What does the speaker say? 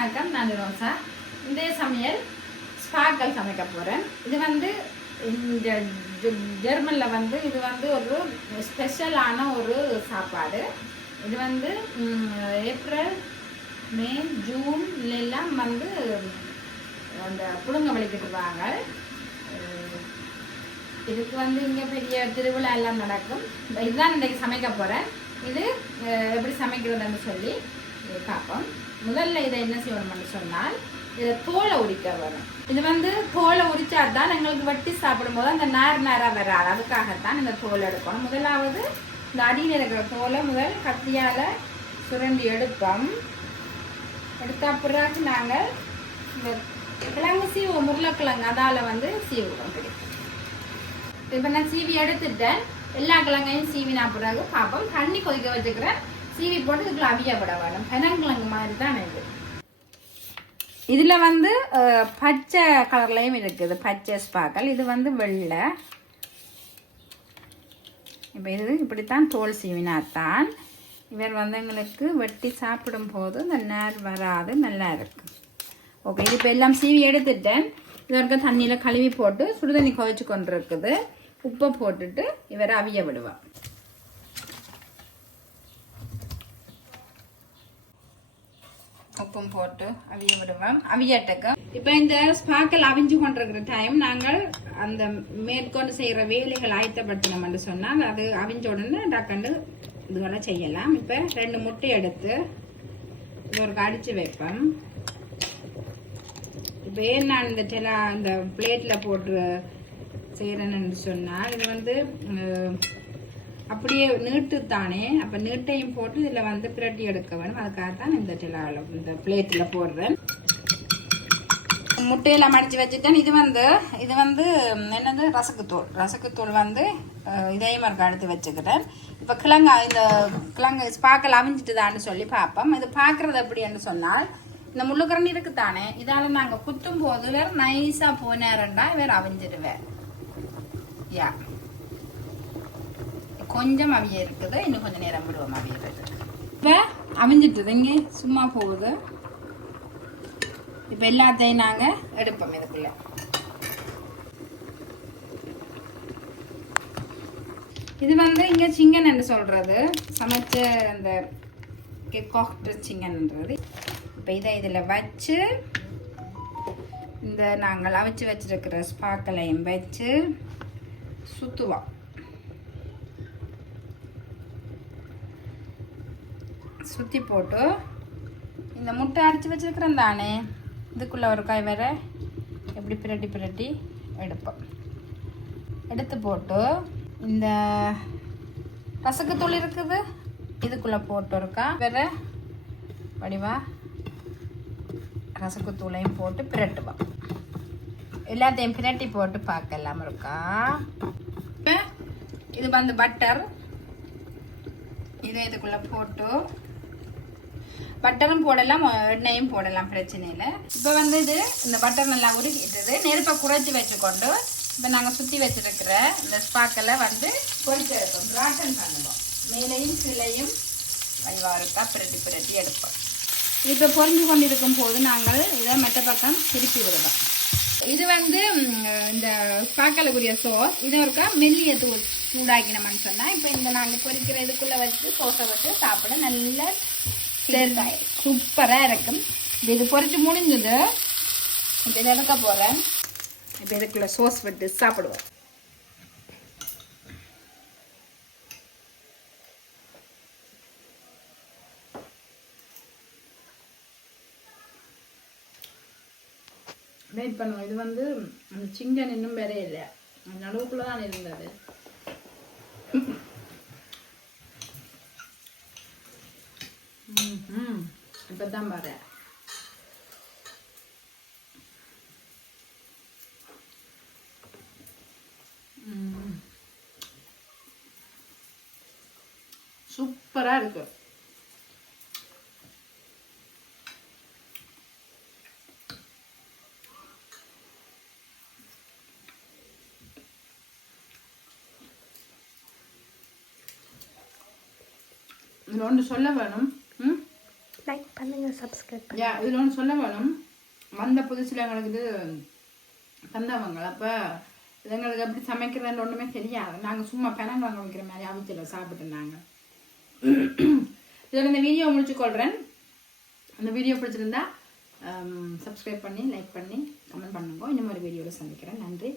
வணக்கம். நான் ரோசா. இந்த சமையல் ஸ்பார்க்கல் சமைக்க போகிறேன். இது வந்து இந்த ஜெர்மனில் இது ஒரு ஸ்பெஷலான ஒரு சாப்பாடு. இது ஏப்ரல் மே ஜூன்லாம் அந்த புழுங்க வலிக்கிட்டுருவாங்க. இதுக்கு இங்கே பெரிய திருவிழா எல்லாம் நடக்கும். இதுதான் இன்றைக்கு சமைக்க போகிறேன். இது எப்படி சமைக்கிறதுன்னு சொல்லி பார்ப்போம். முதல்ல இதை என்ன செய்யணும்னு சொன்னால், இதை தோலை உரிக்க வேணும். இது தோலை உரிச்சா தான் எங்களுக்கு வெட்டி சாப்பிடும்போது அந்த நேராக வராது. அதுக்காகத்தான் இந்த தோலை எடுக்கணும். முதலாவது இந்த அடியில் இருக்கிற தோலை முதல் கத்தியால் சுரண்டி எடுப்போம். எடுத்த பிறகு நாங்கள் இந்த கிழங்கு சீவுவோம். உருளைக்கிழங்கு அதால் சீவுவோம். இப்போ நான் சீவி எடுத்துட்டேன். எல்லா கிழங்கையும் சீவினா பிறகு பார்ப்போம். தண்ணி கொதிக்க வச்சுக்கிறேன். சீவி போட்டு இதுக்குள்ள அவியப்பட வேணும். பெனங்கிழங்கு மாதிரி தான் இது. இதில் பச்சை கலர்லையும் இருக்குது, பச்சை ஸ்பார்க்கல். இது வெள்ளை. இப்போ இது இப்படித்தான் தோல் சீவினாத்தான் இவர் எங்களுக்கு வெட்டி சாப்பிடும் போது இந்த நேர் வராது, நல்லா இருக்கு. ஓகே, இது இப்போ எல்லாம் சீவி எடுத்துட்டேன். இதற்கு தண்ணியில் கழுவி போட்டு சுடுதண்ணி கொதிச்சு கொண்டு இருக்குது. உப்பை போட்டுட்டு இவரை அவிய விடுவான். உப்பும் போட்டு அவிய விடுவோம். அவியட்டுக்கு இப்போ இந்த ஸ்பார்க்கல் அவிஞ்சு கொண்டிருக்கிற டைம் நாங்கள் அந்த மேற்கொண்டு செய்கிற வேலைகள் ஆயத்தப்படுத்தினோம்னு சொன்னால் அது அவிஞ்ச உடனே டக்கண்டு இதுவெல்லாம் செய்யலாம். இப்போ 2 முட்டை எடுத்து இது ஒரு அடித்து வைப்போம். இப்போ ஏன் நான் இந்த பிளேட்டில் போட்டு செய்கிறேன்னு சொன்னால், இது அப்படியே நீட்டுத்தானே. அப்போ நீட்டையும் போட்டு இதில் பிரட்டி எடுக்க வேணும். அதுக்காகத்தான் இந்த பிளேட்டில் போடுறேன். முட்டையெல்லாம் மடித்து வச்சுட்டேன். இது என்னது ரசக்குத்தூள் இதே மாதிரி எடுத்து வச்சுக்கிறேன். இப்போ இந்த கிழங்கு ஸ்பார்க்கல் அவிஞ்சிட்டுதான்னு சொல்லி பார்ப்போம். இது பார்க்குறது எப்படின்னு சொன்னால், இந்த முள்ளுக்கரணி இருக்குத்தானே, இதால் நாங்கள் குத்தும் போது வேறு நைஸாக போனேரண்டா வேறு அவிஞ்சிடுவேன். யா, கொஞ்சம் அவிய இருக்குது. இன்னும் கொஞ்சம் நேரம் விடுவோம் அவியறது. இப்போ அவிஞ்சிட்டுது, இங்கே சும்மா போகுது. இப்போ எல்லாத்தையும் நாங்கள் எடுப்போம். இதுக்குள்ள இது இங்கே சிங்கன் என்று சொல்றது, சமைச்ச அந்த கொக்டு சிங்கன்ன்றது. இப்போ இதை இதில் வச்சு இந்த நாங்கள் அவிச்சு வச்சிருக்கிற ஸ்பார்க்கலையும் வச்சு சுற்றுவோம். சுற்றி போட்டு இந்த முட்டை அடித்து வச்சுருக்கிறேன் தானே, இதுக்குள்ளே ஒரு காய் வேற எப்படி பிரட்டி எடுப்போம். எடுத்து போட்டு இந்த ரசக்குத்தூள் இருக்குது, இதுக்குள்ளே போட்டு இருக்கா வேற வடிவா ரசக்குத்தூளையும் போட்டு பிரட்டுவோம். எல்லாத்தையும் பிரட்டி போட்டு பார்க்கலாம் இருக்கா. இது பட்டர், இதை இதுக்குள்ளே போட்டு பட்டரும் போடலாம், எண்ணெயும் போடலாம், பிரச்சனை இல்லை. இப்போ இது இந்த பட்டர் நல்லா உருகிட்டது. நெருப்பை குறைச்சி வச்சுக்கொண்டு இப்போ நாங்கள் சுற்றி வச்சுருக்கிற இந்த ஸ்பார்க்கலை பொரிச்சு எடுப்போம். பிராட்டன் பண்ணுவோம். மேலையும் கீழையும் வடிவா இருக்கா பிரட்டி எடுப்போம். இப்போ பொரிஞ்சு கொண்டு இருக்கும் போது நாங்கள் இதை மற்ற பக்கம் திருப்பி விடுவோம். இது இந்த ஸ்பார்க்கலுக்குரிய சோஸ். இது இருக்கா மெல்லிய சூடாக்கினோம்னு சொன்னால், இப்போ இந்த நாங்கள் பொரிக்கிற இதுக்குள்ளே வச்சு சோஸை வச்சு சாப்பிட நல்ல சூப்பராக இருக்கும். இது பொரிச்சு முடிஞ்சது. இப்போ இதை எடுக்க போகிறேன். இப்போ இதுக்குள்ளே சோஸ் விட்டு சாப்பிடுவோம். வெயிட் பண்ணுவோம். இது அந்த சிங்கன் இன்னும் வேற இல்லை, நடுவுக்குள்ள தான் இருந்தது. இப்பதான் பாரு. சூப்பரா இருக்கு. இதில் ஒன்று சொல்ல வேணும். லைக் பண்ணுங்கள், சப்ஸ்கிரைப் பண்ணுங்கள். யா இதில் ஒன்று சொல்ல வேணும், வந்த புதுசில் எங்களுக்கு இது தந்தவங்க. அப்போ எங்களுக்கு எப்படி சமைக்கிறதுன்னு ஒன்றுமே தெரியாது. நாங்கள் சும்மா பணம் வாங்க வைக்கிற மாதிரி அவிச்சில் சாப்பிட்டு நாங்கள். இதில் இந்த வீடியோ முடிச்சுக்கொள்கிறேன். அந்த வீடியோ பிடிச்சிருந்தா சப்ஸ்கிரைப் பண்ணி லைக் பண்ணி கமெண்ட் பண்ணுங்க. இன்னும் ஒரு வீடியோவில் சந்திக்கிறேன். நன்றி.